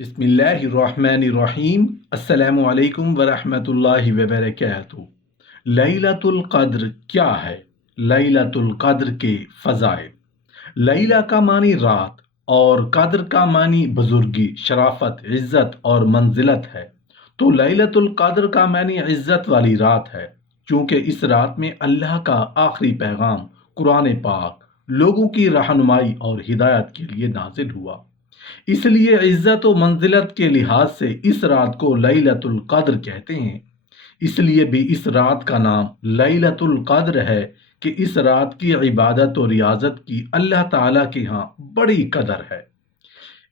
बिस्मिल्लाहिर्रहमानिर्रहीम। अस्सलामु अलैकुम वरहमतुल्लाहि वबरकातुहू। लैलतुल क़द्र क्या है? लैलतुल क़द्र के फ़ज़ाइल। लैला का मानी रात और क़द्र का मानी बुजुर्गी, शराफत, इज़्ज़त और मंजिलत है। तो लैलतुल क़द्र का मानी इज़्ज़त वाली रात है, क्योंकि इस रात में अल्लाह का आखिरी पैगाम कुरान पाक लोगों की रहनुमाई और हिदायत के लिए नाजिल हुआ। इसलिए इज़्ज़त व मंजिलत के लिहाज से इस रात को लैलतुल क़द्र कहते हैं। इसलिए भी इस रात का नाम लैलतुल क़द्र है कि इस रात की इबादत और रियाजत की अल्लाह ताला के यहाँ बड़ी कदर है।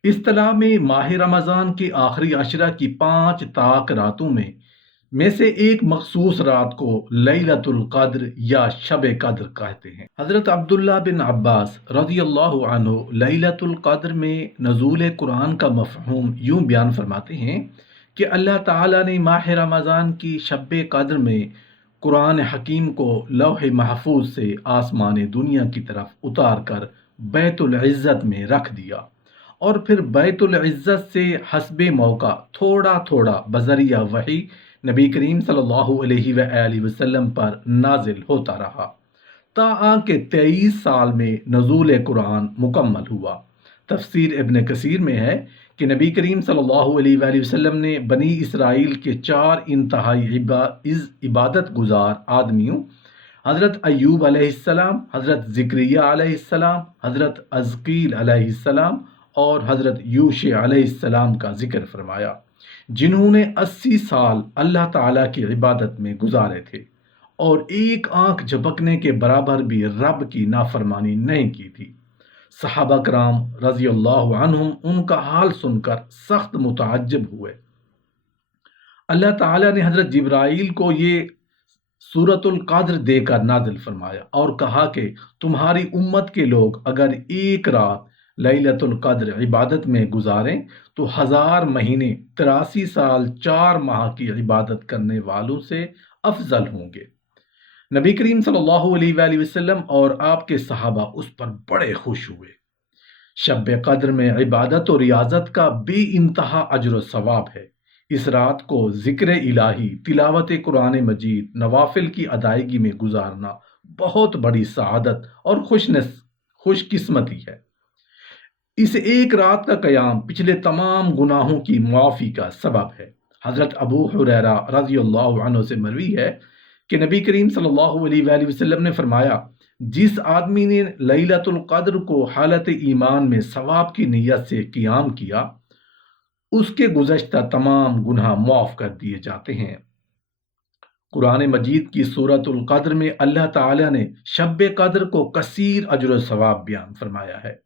इस्तिलाह में माह रमज़ान के आखिरी अशरा की 5 ताक रातों में से एक मखसूस रात को लैलतुल क़द्र या शब कद्र कहते हैं। हज़रत अब्दुल्ला बिन अब्बास रज़ियल्लाहु अन्हु लैलतुल क़द्र में नज़ूल कुरान का मफ़हूम यूं बयान फरमाते हैं कि अल्लाह ताला ने माह रमज़ान की शब कद्र में कुरान हकीम को लौह महफूज से आसमान दुनिया की तरफ उतार कर बैतुल इज़्ज़त में रख दिया और फिर बैतुल इज़्ज़त से हस्बे मौका थोड़ा थोड़ा बज़रिया वही नबी करीम सल्लल्लाहु अलैहि वसल्लम पर नाजिल होता रहा ता के 23 साल में नज़ूल कुरान मुकम्मल हुआ। तफसीर इब्न कसीर में है कि नबी करीम सल्लल्लाहु अलैहि वसल्लम ने बनी इसराइल के 4 इंतहाई इबादत गुजार आदमियों हज़रत अय्यूब अलैहिस्सलाम, हज़रत ज़िक्रिया अलैहिस्सलाम, हज़रत अज़कील अलैहिस्सलाम और हज़रत यूशा अलैहिस्सलाम का जिक्र फरमाया, जिन्होंने 80 साल अल्लाह ताला की इबादत में गुजारे थे और एक आंख झपकने के बराबर भी रब की नाफरमानी नहीं की थी। सहाबा कराम रज़ियल्लाहु अन्हुम उनका हाल सुनकर सख्त मुताज्जिब हुए। अल्लाह ताला ने हज़रत जिब्राइल को ये सूरतुल क़द्र देकर नाजिल फरमाया और कहा कि तुम्हारी उम्मत के लोग अगर एक रात लैलतुल क़द्र इबादत में गुजारें तो 1000 महीने 83 साल 4 माह की इबादत करने वालों से अफजल होंगे। नबी करीम सल्लल्लाहु अलैहि वसल्लम और आपके सहाबा उस पर बड़े खुश हुए। शब कद्र में इबादत और रियाजत का बे इंतहा अजर व सवाब है। इस रात को जिक्र इलाही, तिलावत कुरान मजीद, नवाफिल की अदायगी में गुजारना बहुत बड़ी सआदत और खुशकिस्मती है। इस एक रात का क़याम पिछले तमाम गुनाहों की मुआफ़ी का सबब है। हज़रत अबू हुरैरा रज़ियल्लाहु अन्हु से मरवी है कि नबी करीम सल्लल्लाहु अलैहि वसल्लम ने फरमाया, जिस आदमी ने लैलतुल क़द्र को हालत ईमान में सवाब की नीयत से क़ियाम किया, उसके गुज़श्ता तमाम गुनाह मुआफ़ कर दिए जाते हैं। कुरान मजीद की सूरतुल क़द्र में अल्लाह ताला ने शब कद्र को कसीर अजर व सवाब बयान फरमाया है।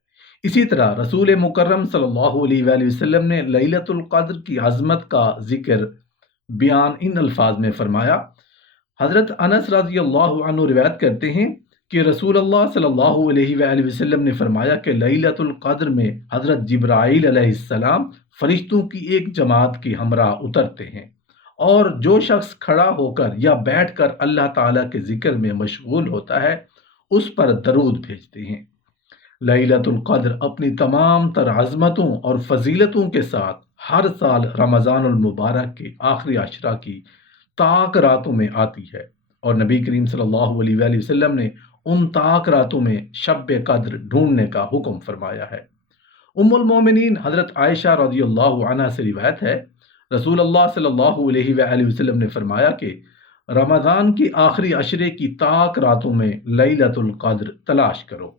इसी तरह रसूल मुकर्रम सल्लल्लाहु अलैहि वसल्लम ने लैलतुल क़द्र की अज़मत का जिक्र बयान इन अल्फाज में फरमाया। हज़रत अनस रज़ियल्लाहु अन्हु रिवायत करते हैं कि रसूलुल्लाह सल्लल्लाहु अलैहि वसल्लम ने फरमाया कि लैलतुल क़द्र में हज़रत जिब्राईल अलैहिस्सलाम फरिश्तों की एक जमात के हमरा उतरते हैं और जो शख्स खड़ा होकर या बैठकर अल्लाह ताला के जिक्र में मशगूल होता है उस पर दरूद भेजते हैं। लैलतुल क़द्र अपनी तमाम तर अज़मतों और फजीलतों के साथ हर साल रमज़ानुल मुबारक के आखिरी अशरा की ताक रातों में आती है और नबी करीम सल्लल्लाहु अलैहि वसल्लम ने उन ताक रातों में शब कद्र ढूंढने का हुक्म फरमाया है। उम्मुल मोमिनीन हज़रत आयशा रज़ियल्लाहु अन्हा से रिवायत है, रसूलुल्लाह सल्लल्लाहु अलैहि वसल्लम ने फरमाया कि रमज़ान के आखिरी अशरे की ताक रातों में लैलतुल क़द्र तलाश करो,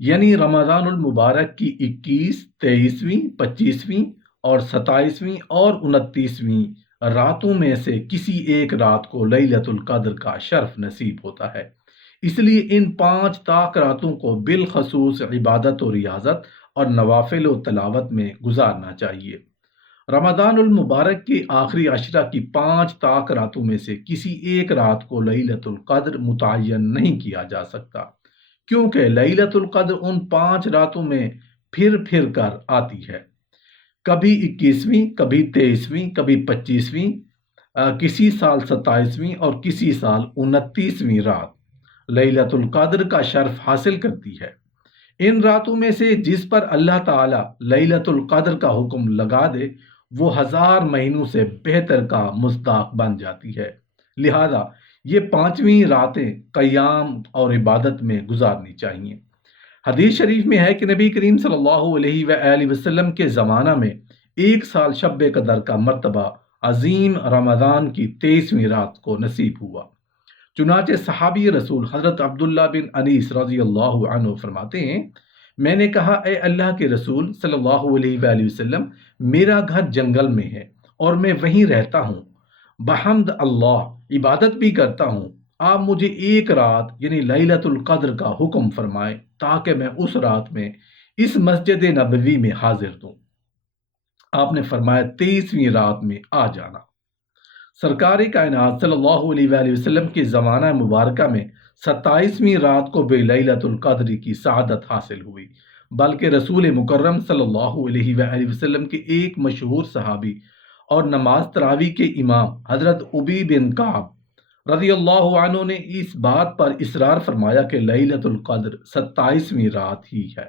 यानी रमज़ानुल मुबारक की 21, 23वीं, 25वीं और 27वीं और 29वीं रातों में से किसी एक रात को लैलतुल क़द्र का शर्फ नसीब होता है। इसलिए इन 5 ताक रातों को बिलखसूस इबादत और रियाजत और नवाफिल व तलावत में गुजारना चाहिए। रमज़ानुल मुबारक के आखिरी अशरा की 5 ताक रातों में से किसी एक रात को लैलतुल क़द्र मुतय्यन नहीं किया जा सकता, क्योंकि लैलतुल क़द्र उन 5 रातों में फिर फिर कर आती है, कभी 21वीं, कभी 23वीं, कभी 25वीं, किसी साल 27वीं और किसी साल 29वीं रात लैलतुल क़द्र का शर्फ हासिल करती है। ان راتوں میں سے جس پر اللہ تعالیٰ لیلۃ القدر کا حکم لگا دے وہ 1000 مہینوں سے بہتر کا مصداق بن جاتی ہے۔ لہذا یہ 5ویں راتیں قیام اور عبادت میں گزارنی چاہیے۔ حدیث شریف میں ہے کہ نبی کریم صلی اللہ علیہ وآلہ وسلم کے زمانہ میں 1 سال شب قدر کا مرتبہ عظیم رمضان کی 23ویں رات کو نصیب ہوا۔ چنانچہ صحابی رسول حضرت عبداللہ بن انیس رضی اللہ عنہ فرماتے ہیں، میں نے کہا اے اللہ کے رسول صلی اللہ علیہ وآلہ وسلم، میرا گھر جنگل میں ہے اور میں وہیں رہتا ہوں، بحمد اللہ عبادت بھی کرتا ہوں، آپ مجھے ایک رات یعنی لیلۃ القدر کا حکم فرمائیں تاکہ میں اس رات میں اس مسجد نبوی میں حاضر دوں۔ آپ نے فرمایا 23ویں رات میں آ جانا۔ سرکار کائنات صلی اللہ علیہ وآلہ وسلم کے زمانہ مبارکہ میں 27ویں رات کو بھی لیلۃ القدر کی سعادت حاصل ہوئی، بلکہ رسول مکرم صلی اللہ علیہ وآلہ وسلم کے ایک مشہور صحابی اور نماز تراویح کے امام حضرت ابی بن کعب رضی اللہ عنہ نے اس بات پر اصرار فرمایا کہ لیلۃ القدر 27ویں رات ہی ہے۔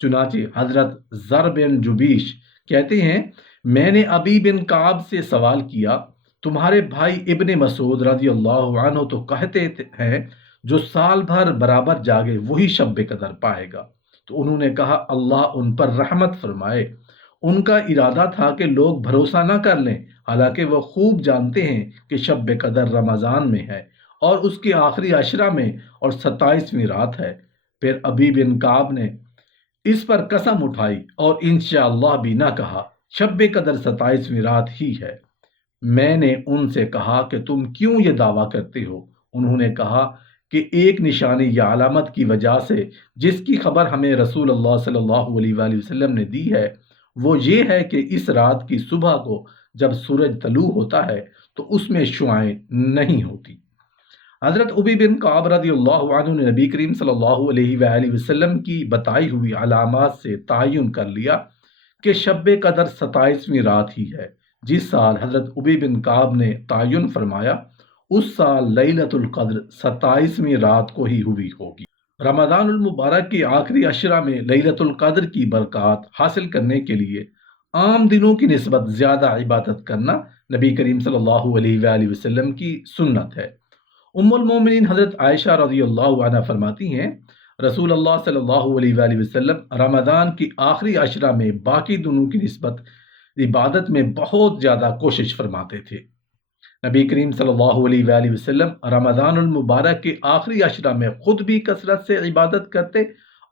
چنانچہ حضرت زر بن جبیش کہتے ہیں، میں نے ابی بن کعب سے سوال کیا، تمہارے بھائی ابن مسعود رضی اللہ عنہ تو کہتے ہیں جو سال بھر برابر جاگے وہی شب قدر پائے گا، تو انہوں نے کہا اللہ ان پر رحمت فرمائے، ان کا ارادہ تھا کہ لوگ بھروسہ نہ کر لیں، حالانکہ وہ خوب جانتے ہیں کہ شب قدر رمضان میں ہے اور اس کے آخری عشرہ میں اور 27ویں رات ہے۔ پھر ابی بن کعب نے اس پر قسم اٹھائی اور انشاءاللہ بھی نہ کہا، شب قدر 27ویں رات ہی ہے۔ میں نے ان سے کہا کہ تم کیوں یہ دعویٰ کرتے ہو؟ انہوں نے کہا کہ ایک نشانی یا علامت کی وجہ سے جس کی خبر ہمیں رسول اللہ صلی اللہ علیہ وآلہ وسلم نے دی ہے وہ یہ ہے کہ اس رات کی صبح کو جب سورج طلوع ہوتا ہے تو اس میں شعاعیں نہیں ہوتی۔ حضرت ابی بن کعب رضی اللہ عنہ نے نبی کریم صلی اللہ علیہ وآلہ وسلم کی بتائی ہوئی علامات سے تعین کر لیا کہ شب قدر 27ویں رات ہی ہے۔ جس سال حضرت ابی بن کعب نے تعین فرمایا اس سال لیلۃ القدر 27ویں رات کو ہی ہوئی ہوگی۔ رمضان المبارک کے آخری عشرہ میں لیلۃ القدر کی برکات حاصل کرنے کے لیے عام دنوں کی نسبت زیادہ عبادت کرنا نبی کریم صلی اللہ علیہ وآلہ وسلم کی سنت ہے۔ ام المومنین حضرت عائشہ رضی اللہ عنہ فرماتی ہیں، رسول اللہ صلی اللہ علیہ وآلہ وسلم رمضان کی آخری عشرہ میں باقی دنوں کی نسبت عبادت میں بہت زیادہ کوشش فرماتے تھے۔ نبی کریم صلی اللہ علیہ وآلہ وسلم رمضان المبارک کے آخری عشرہ میں خود بھی کثرت سے عبادت کرتے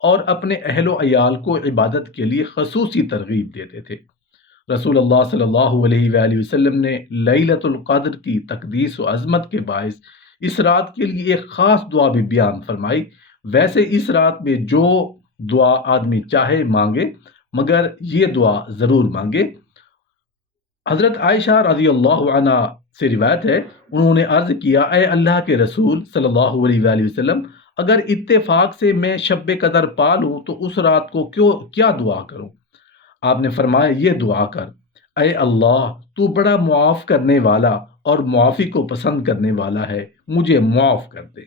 اور اپنے اہل و عیال کو عبادت کے لیے خصوصی ترغیب دیتے تھے۔ رسول اللہ صلی اللہ علیہ وآلہ وسلم نے لیلۃ القدر کی تقدیس و عظمت کے باعث اس رات کے لیے ایک خاص دعا بھی بیان فرمائی۔ ویسے اس رات میں جو دعا آدمی چاہے مانگے، مگر یہ دعا ضرور مانگے۔ حضرت عائشہ رضی اللہ عنہ سے روایت ہے، انہوں نے عرض کیا، اے اللہ کے رسول صلی اللہ علیہ وآلہ وسلم، اگر اتفاق سے میں شب قدر پا لوں تو اس رات کو کیا دعا کروں؟ آپ نے فرمایا یہ دعا کر، اے اللہ تو بڑا معاف کرنے والا اور معافی کو پسند کرنے والا ہے، مجھے معاف کر دے۔